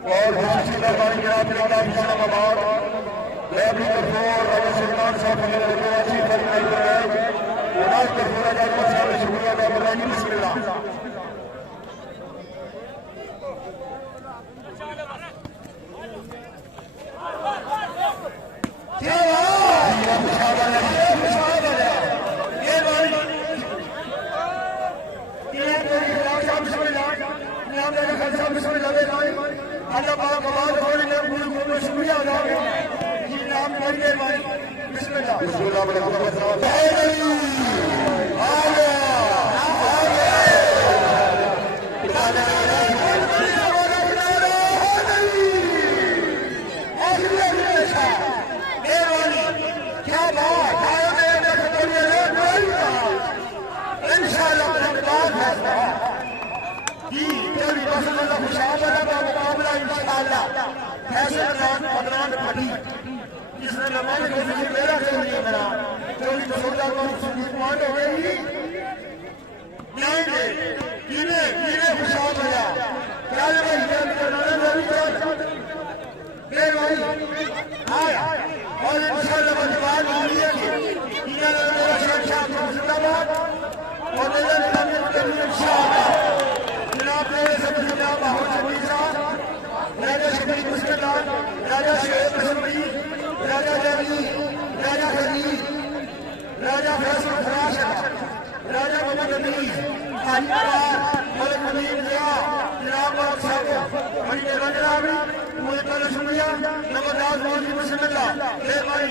और खुशी मेहरबानी जनाब इस्लाम इस्लामाबाद लेबरी गफूर राजा सुल्तान साहब ने अच्छी फरमाई है उनास गफूर राजा साहब शुक्रिया अदा करना जी बिस्मिल्लाह शुक्रिया अदा जी नाम मुकाबला इंशाअल्लाह फैसल मदरान फटी जिसने लमाने को मेरा खेल नहीं बना चोरी तो सोचा को पॉइंट हो गई नहीं दे कीने खुशाल बजा क्या लगा ये रवि मेरे भाई हाय और इंशाअल्लाह मजबान होगी कीने मेरा शेख जिंदाबाद और मेरा निजाम करीम इंशाअल्लाह जनाब मेरे सब जनाब बहुत शबीर साहब राजा शबीर मुस्लिम राजा शेख हसनी राजा जली राजा खलील राजा फैसल फराश राजा मोहम्मद अमीर हाजीपार मलिक अमीर जिया जनाब साहब बड़ी जनाब मुझे पहले शुक्रिया नमदार मौजूद बिस्मिल्लाह मेहरबानी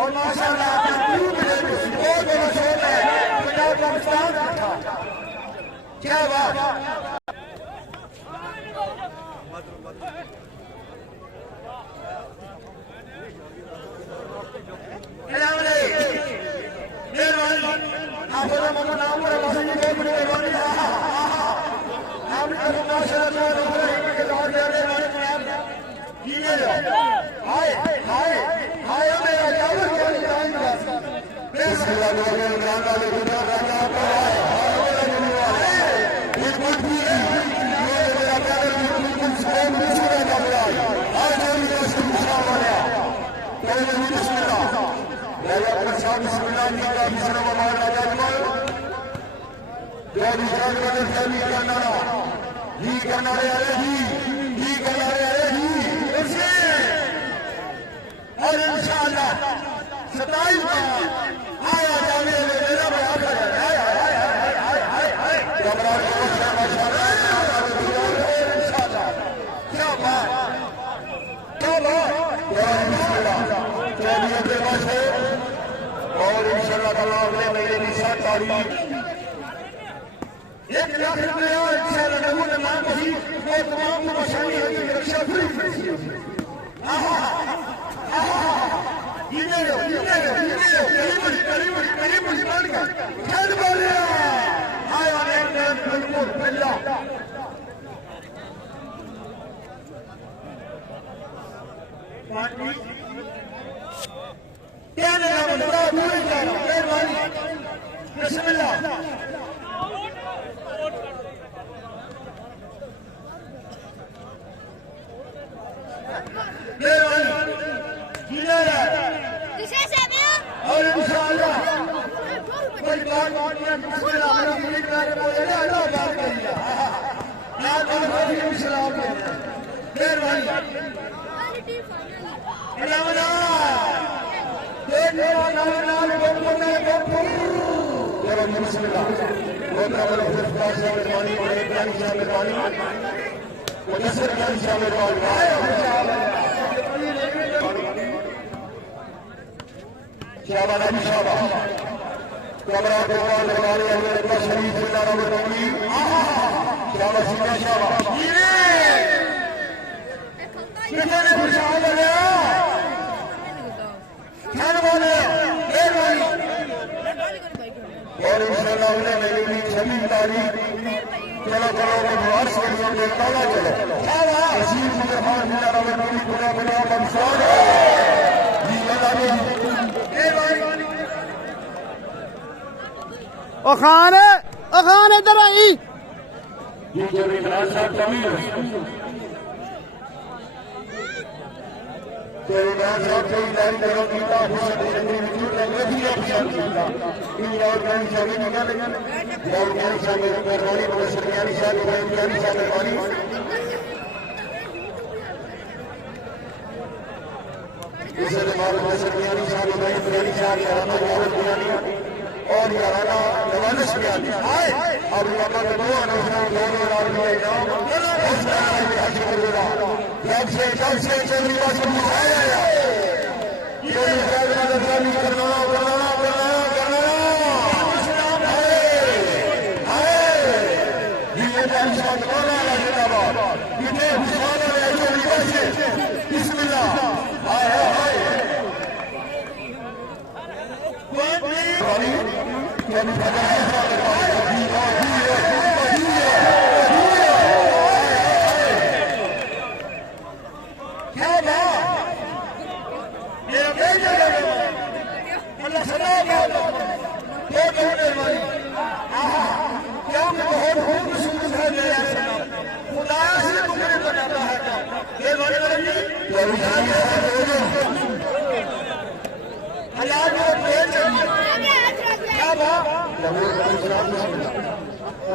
और माशाअल्लाह बहुत बड़ा शौक है पंजाब पाकिस्तान क्या बात और इंशाअल्लाह 27 आया जाने मेरा बयान क्या बात और इंशाअल्लाह ताला अगले महीने की 7 तारीख 1 लाख रुपया इंशाअल्लाह नमून नाम ही और तमाम मशाइख की रक्षा पूरी और इंशाअल्लाह उन्हें मेरी 26 तारीख चलो चलो बुधवार से देखता चलो अजीम मुजफ्फर मिला रवि पूरा पूरा बंसवार जी लगा ओ खान इधर आई जी जब इमरान साहब कमी तेरे नाम साहब से लाइन करो कीता हुसैन चंद्री विचू अंग्रेजी ऑप्शन कीता इन और ज्ञानी शामिल निकाल और ज्ञानी शामिल मेहरबानी प्रोफेसर ज्ञानी साहब ज्ञानी साहब मेहरबानी दूसरे बाद प्रोफेसर ज्ञानी साहब ज्ञानी साहब याराना गौरव ज्ञानी और याराना नवानिश ज्ञानी अब बाबा का दो अनुष्ठान दोनों आदमी इनाम जब से चंद्री बात आया ये करना करना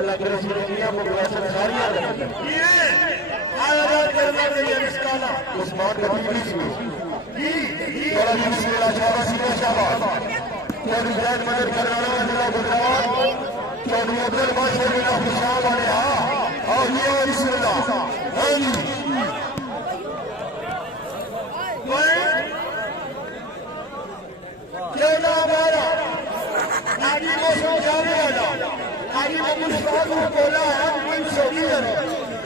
अल्लाह के रसूल ने किया मुबारक सारियां ये आवाज करने के लिए रिश्ता उस बात का बीच में जी बड़ा बिस्मिल्लाह शाबाश चौधरी जैद मदद करवाना जिला गुजरात चौधरी अब्दुल बादशाह जिला खुशाब वाले और ये बिस्मिल्लाह केला हमारा आदि को समझाने वाला आदि को मुस्ताद को बोला है कोई सही है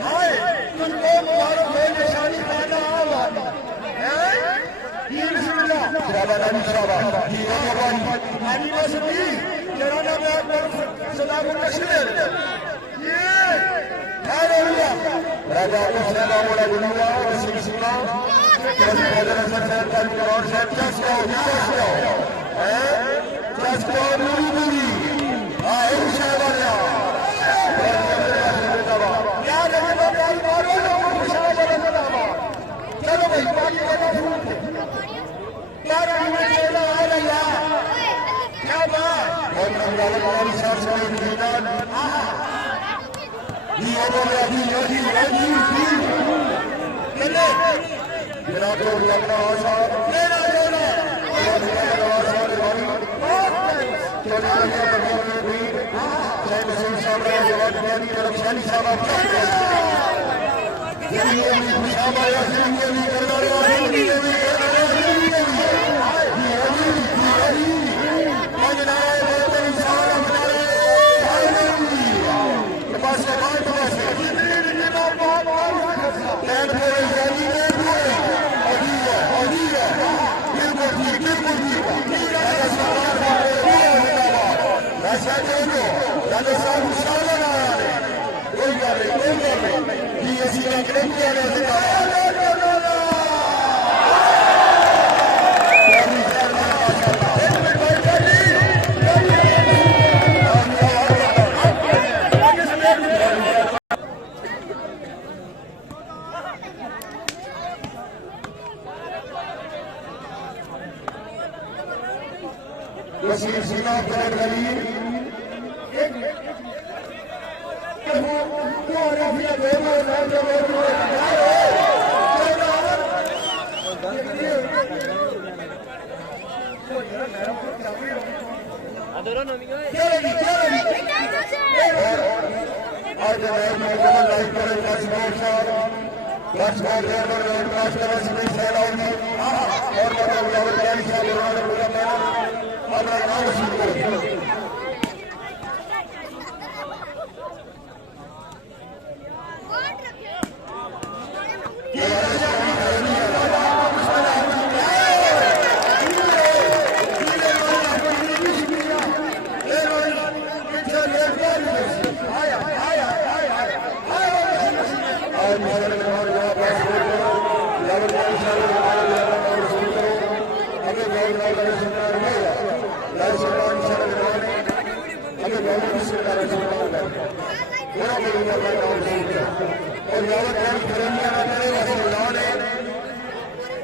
हाय तुमको मुबारक हो निशानी पाना आवा है ये बिस्मिल्लाह शाबाश अली शाबाश जी आदि को सभी जराना में पर सदा को तशरीर ये हालेलुया राजा को सलाम वाला दुनिया रसूल सल्लल्लाहु अलैहि वसल्लम का और साहब क्या चलो भाई क्या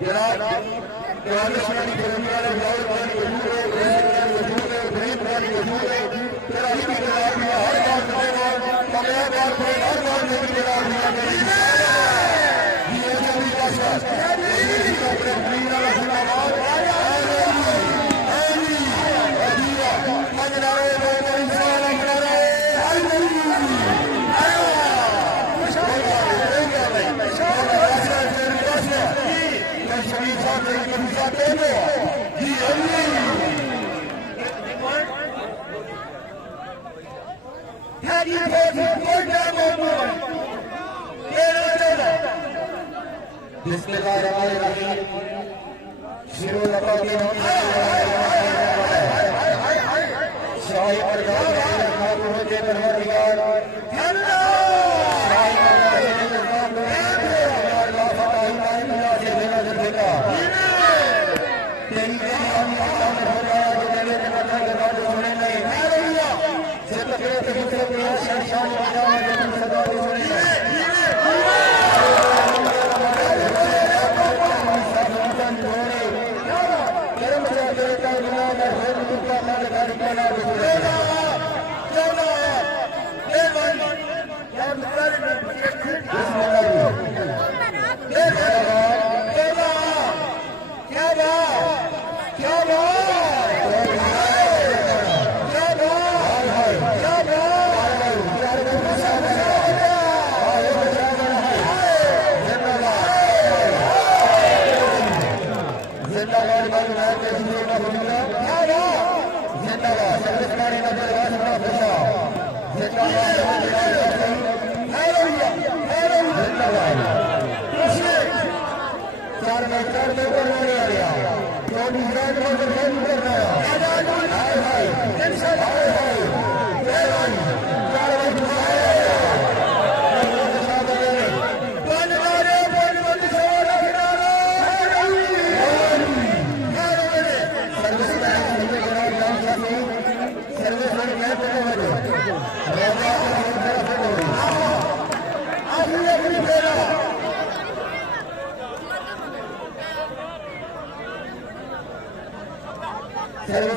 जनाब राजस्थानी जमीन वाले ब्लाउज वाली मजबूत है, मजबूत है, गरीब वाली मजबूत है, तेरा ही जनाब में हर बार करेगा, पगला बार पे हर बार नहीं जनाब दिया करेगी। ये जल्दी बस ये अपने प्रिय वाला जिंदाबाद Terima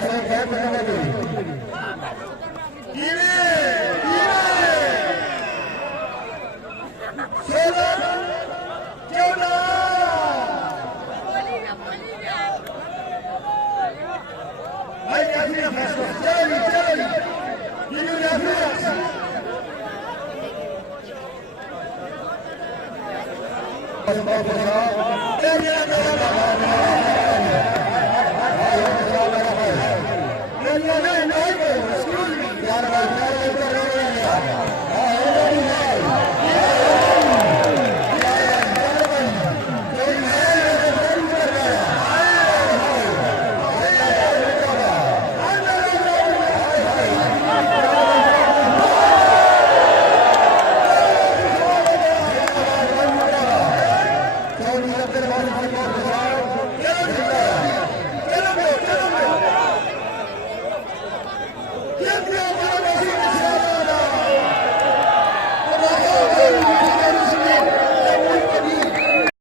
kasih.